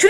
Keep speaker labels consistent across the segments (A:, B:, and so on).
A: Should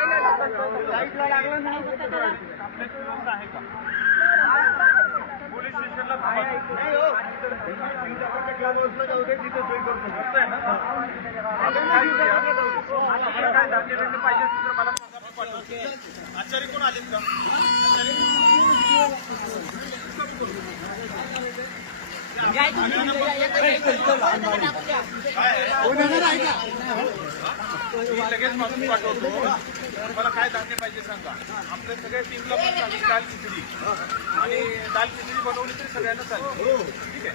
B: घ्या घ्या घ्या घ्या घ्या पोलीस स्टेशनला आचार्य कोण आलेत का? मी लगेच माणूस पाठवतो. मला काय धान्य पाहिजे सांगा. आपल्या सगळ्या टीमला पण सांगितलं दाल खिचडी. आणि दाल खिचडी बनवली तरी सगळ्यांना चालेल. ठीक आहे?